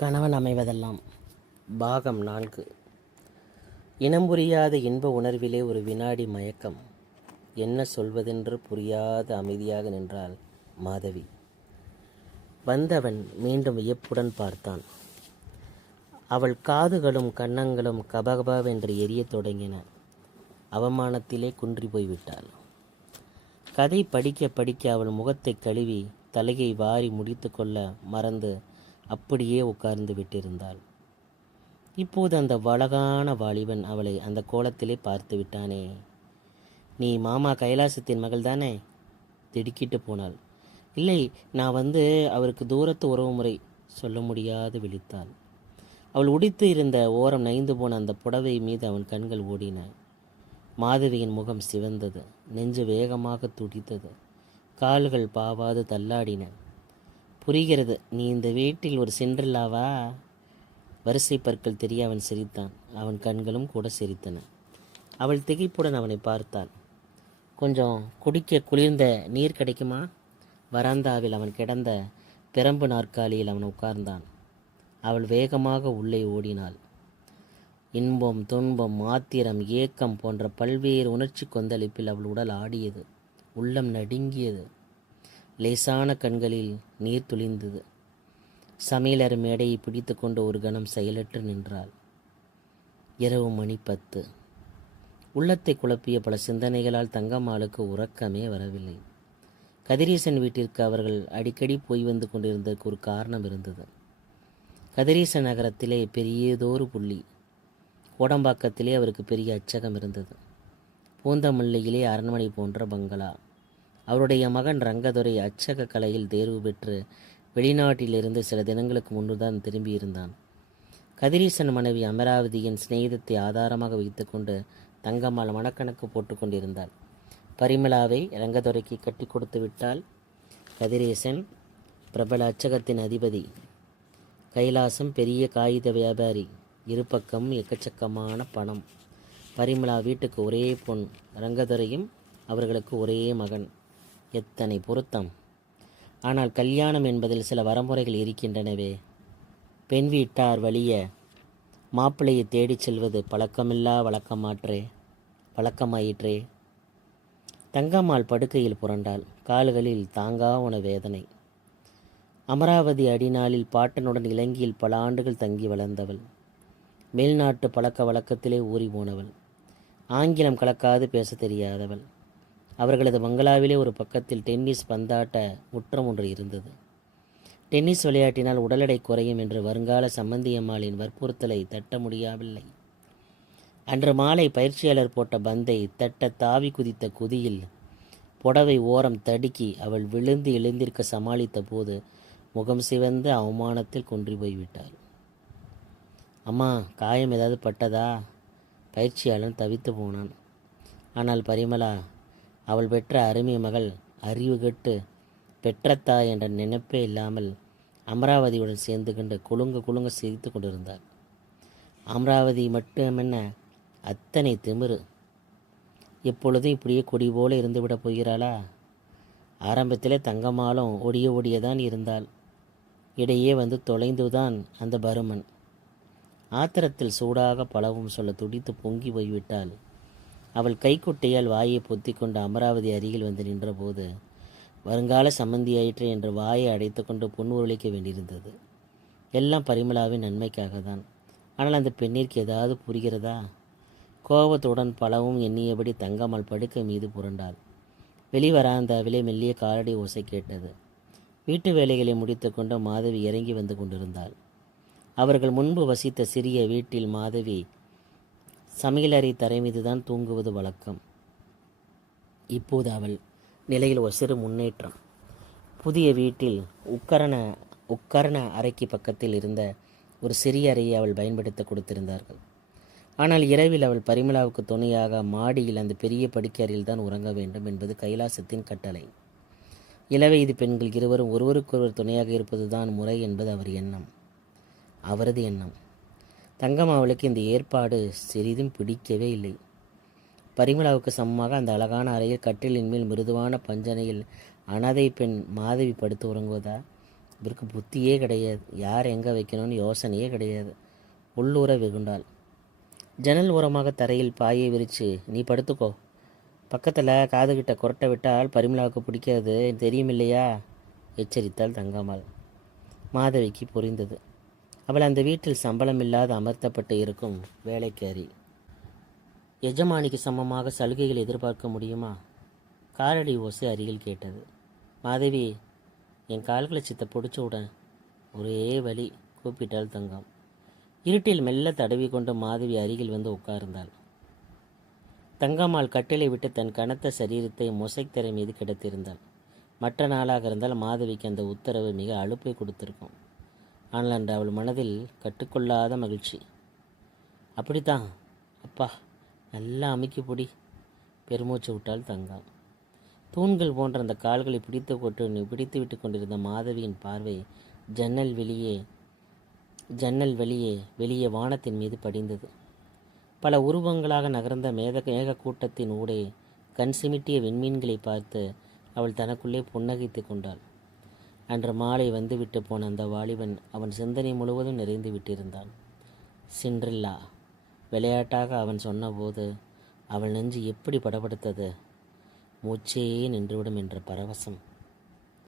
கணவன் அமைவதெல்லாம் பாகம் 4. இனம் புரியாத இன்ப உணர்விலே ஒரு வினாடி மயக்கம். என்ன சொல்வதென்று புரியாத அமைதியாக நின்றாள் மாதவி. வந்தவன் மீண்டும் வியப்புடன் பார்த்தான். அவள் காதுகளும் கன்னங்களும் கபகபவென்று எரியத் தொடங்கின. அவமானத்திலே குன்றி போய்விட்டாள். கதை படிக்க படிக்க அவள் முகத்தை கழுவி தலையை வாரி முடித்து கொள்ள மறந்து அப்படியே உட்கார்ந்து விட்டிருந்தாள். இப்போது அந்த அழகான வாலிபன் அவளை அந்த கோலத்திலே பார்த்து விட்டானே. நீ மாமா கைலாசத்தின் மகள் தானே? திடுக்கிட்டு போனாள். இல்லை, நான் அவருக்கு தூரத்து உறவு முறை சொல்ல முடியாது விழித்தாள். அவள் உடித்து இருந்த ஓரம் நைந்து போன அந்த புடவை மீது அவன் கண்கள் ஓடின. மாதவியின் முகம் சிவந்தது. நெஞ்சு வேகமாக துடித்தது. கால்கள் பாவாது தள்ளாடின. புரிகிறது, நீ இந்த வீட்டில் ஒரு சிண்ட்ரெல்லாவா? வரிசை பற்கள் தெரிய அவன் சிரித்தான். அவன் கண்களும் கூட சிரித்தன. அவள் திகைப்புடன் அவனை பார்த்தாள். கொஞ்சம் குடிக்க குளிர்ந்த நீர் கிடைக்குமா? வராந்தாவில் அவன் கிடந்த பிரம்பு நாற்காலியில் அவன் உட்கார்ந்தான். அவள் வேகமாக உள்ளே ஓடினாள். இன்பம், துன்பம், ஆத்திரம், ஏக்கம் போன்ற பல்வேறு உணர்ச்சி கொந்தளிப்பில் அவள் உடல் ஆடியது. உள்ளம் நடுங்கியது. லேசான கண்களில் நீர் துளிர்ந்தது. சமையலறை மேடையை பிடித்து கொண்டு ஒரு கணம் செயலற்று நின்றாள். இரவு மணி 10. உள்ளத்தை குழப்பிய பல சிந்தனைகளால் தங்கம்மாளுக்கு உறக்கமே வரவில்லை. கதிரீசன் வீட்டிற்கு அவர்கள் அடிக்கடி போய் வந்து கொண்டிருந்ததற்கு ஒரு காரணம் இருந்தது. கதிரீசன் நகரத்திலே பெரியதொரு புள்ளி. கோடம்பாக்கத்திலே அவருக்கு பெரிய அச்சகம் இருந்தது. பூந்தமல்லியிலே அரண்மனை போன்ற பங்களா. அவருடைய மகன் ரங்கதுரை அச்சக கலையில் தேர்வு பெற்று வெளிநாட்டிலிருந்து சில தினங்களுக்கு முன்னுதான் திரும்பியிருந்தான். கதிரீசன் மனைவி அமராவதியின் சிநேகிதத்தை ஆதாரமாக வைத்துக்கொண்டு தங்கம்மாள் மனக்கணக்கு போட்டு கொண்டிருந்தாள். பரிமளாவை ரங்கதுரைக்கு கட்டி கொடுத்து விட்டால் கதிரேசன் பிரபல அச்சகத்தின் அதிபதி. கைலாசம் பெரிய காகித வியாபாரி. இருபக்கம் எக்கச்சக்கமான பணம். பரிமளா வீட்டுக்கு ஒரே பொன். ரங்கதுரையும் அவர்களுக்கு ஒரே மகன். எத்தனை பொருத்தம்! ஆனால் கல்யாணம் என்பதில் சில வரமுறைகள் இருக்கின்றனவே. பெண் வீட்டார் வழிய மாப்பிள்ளையை தேடிச் செல்வது பழக்கமில்லா வழக்கமாயிற்றே. தங்கம்மாள் படுக்கையில் புரண்டாள். கால்களில் தாங்கா உன வேதனை. அமராவதி அடிநாளில் பாட்டனுடன் இலங்கையில் பல ஆண்டுகள் தங்கி வளர்ந்தவள். மேல்நாட்டு பழக்க வழக்கத்திலே ஊறி போனவள். ஆங்கிலம் கலக்காது பேச தெரியாதவள். அவர்களது பங்களாவிலே ஒரு பக்கத்தில் டென்னிஸ் பந்தாட்ட முற்றம் ஒன்று இருந்தது. டென்னிஸ் விளையாட்டினால் உடல் எடை குறையும் என்று வருங்கால சம்பந்தியம்மாளின் வற்புறுத்தலை தட்ட முடியவில்லை. அன்று மாலை பயிற்சியாளர் போட்ட பந்தை தட்ட தாவி குதித்த குதியில் புடவை ஓரம் தடுக்கி அவள் விழுந்து எழுந்திருக்க சமாளித்த போது முகம் சிவந்த அவமானத்தில் குன்றி போய்விட்டாள். அம்மா, காயம் ஏதாவது பட்டதா? பயிற்சியாளன் தவித்து போனான். ஆனால் பரிமளா, அவள் பெற்ற அருமை மகள், அறிவு கெட்டு பெற்றத்தாய் என்ற நினைப்பே இல்லாமல் அமராவதியுடன் சேர்ந்து கொண்டு குலுங்க சிரித்து கொண்டிருந்தாள். அமராவதி மட்டுமென்ன, அத்தனை திமிரு! எப்பொழுதும் இப்படியே கொடி போல இருந்துவிடப் போகிறாளா? ஆரம்பத்திலே தங்கம்மாளும் ஓடியதான் இருந்தாள். இடையே வந்து தொலைந்துதான் அந்த பருமன். ஆத்திரத்தில் சூடாக பலவும் சொல்ல துடித்து பொங்கி போய்விட்டாள். அவள் கைக்குட்டையால் வாயை பொத்தி கொண்டு அமராவதி அருகில் வந்து நின்றபோது வருங்கால சம்மந்தியாயிற்று என்று வாயை அடைத்து கொண்டு புன்முறுவலிக்க வேண்டியிருந்தது. எல்லாம் பரிமளாவின் நன்மைக்காக தான். ஆனால் அந்த பெண்ணிற்கு ஏதாவது புரிகிறதா? கோபத்துடன் பலவும் எண்ணியபடி தங்கம்மாள் படுக்கை மீது புரண்டாள். வெளிவராந்தாவிலே மெல்லிய காலடி ஓசை கேட்டது. வீட்டு வேலைகளை முடித்து கொண்டு மாதவி இறங்கி வந்து கொண்டிருந்தாள். அவர்கள் முன்பு வசித்த சிறிய வீட்டில் மாதவி சமையலறை தரை மீதுதான் தூங்குவது வழக்கம். இப்போது அவள் நிலையில் ஒரு சிறு முன்னேற்றம். புதிய வீட்டில் உட்கரண அறைக்கு பக்கத்தில் இருந்த ஒரு சிறிய அறையை அவள் பயன்படுத்த கொடுத்திருந்தார்கள். ஆனால் இரவில் அவள் பரிமளாவுக்கு துணையாக மாடியில் அந்த பெரிய படுக்கையறையில் தான் உறங்க வேண்டும் என்பது கைலாசத்தின் கட்டளை. இளவயது பெண்கள் இருவரும் ஒருவருக்கொருவர் துணையாக இருப்பதுதான் முறை என்பது அவரது எண்ணம். தங்கம்மாளுக்கு இந்த ஏற்பாடு சிறிதும் பிடிக்கவே இல்லை. பரிமளாவுக்கு சமமாக அந்த அழகான அறையில் கட்டிலின் மேல் மிருதுவான பஞ்சனையில் அனாதை பெண் மாதவி படுத்து உறங்குவதா? இவருக்கு புத்தியே கிடையாது. யார் எங்கே வைக்கணும்னு யோசனையே கிடையாது. உள்ளூர வெகுண்டாள். ஜன்னல் ஓரமாக தரையில் பாயை விரித்து, நீ படுத்துக்கோ, பக்கத்தில் காதுகிட்ட குரட்டை விட்டால் பரிமளாவுக்கு பிடிக்காது தெரியும் இல்லையா, எச்சரித்தாள் தங்கம்மாள். மாதவிக்கு புரிந்தது. அவள் அந்த வீட்டில் சம்பளம் இல்லாது அமர்த்தப்பட்டு இருக்கும் வேலைக்காரி. எஜமானிக்கு சமமாக சலுகைகள் எதிர்பார்க்க முடியுமா? காலடி ஓசை அருகில் கேட்டது. மாதவி, என் கால்களை சித்த பிடிச்ச உடன். ஒரே வலி, கூப்பிட்டாள் தங்கம். இருட்டில் மெல்ல தடவி கொண்டு மாதவி அருகில் வந்து உட்கார்ந்தாள். தங்கம்மாள் கட்டிலை விட்டு தன் கனத்த சரீரத்தை மொசைத்தரை மீது கிடத்திருந்தாள். மற்ற நாளாக இருந்தால் மாதவிக்கு அந்த உத்தரவு மிக அலுப்பை கொடுத்திருக்கும். ஆனால் அன்று அவள் மனதில் கட்டுக்கொள்ளாத மகிழ்ச்சி. அப்படித்தான், அப்பா நல்லா அமுக்கி பொடி, பெருமூச்சு விட்டாள் தங்கம். தூண்கள் போன்ற அந்த கால்களை பிடித்து விட்டு கொண்டிருந்த மாதவியின் பார்வை ஜன்னல் வெளியே வானத்தின் மீது படிந்தது. பல உருவங்களாக நகர்ந்த மேக கூட்டத்தின் ஊடே கண் சிமிட்டிய விண்மீன்களை பார்த்து அவள் தனக்குள்ளே புன்னகைத்து கொண்டாள். அன்று மாலை வந்துவிட்டு போன அந்த வாலிபன் அவன் சிந்தனை முழுவதும் நிறைந்து விட்டிருந்தான். சிண்ட்ரில்லா விளையாட்டாக அவன் சொன்னபோது அவள் நெஞ்சு எப்படி படபடுத்தது. மூச்சே நின்றுவிடும் என்ற பரவசம்.